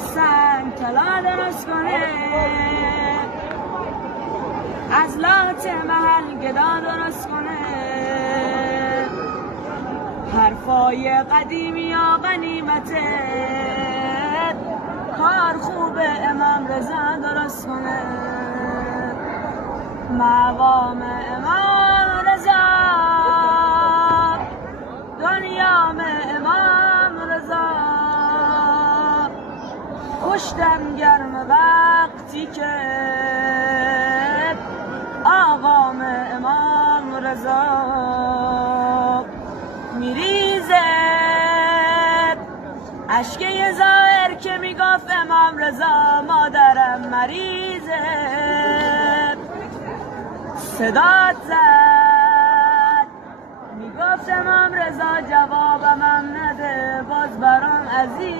خواستن کلا درست کنه، از لات محل گدا درست کنه، حرفای قدیمی یا غنیمته، کار خوب امام رضا درست کنه، مقام امام رضا، دنیام امام رضا، پشتم گرم وقتی که آقام امام رضا میریزه، اشکه ظاهر که میگفت امام رضا مادرم مریضه، صدات زد میگفت امام رضا جوابم هم نده، باز برام عزیز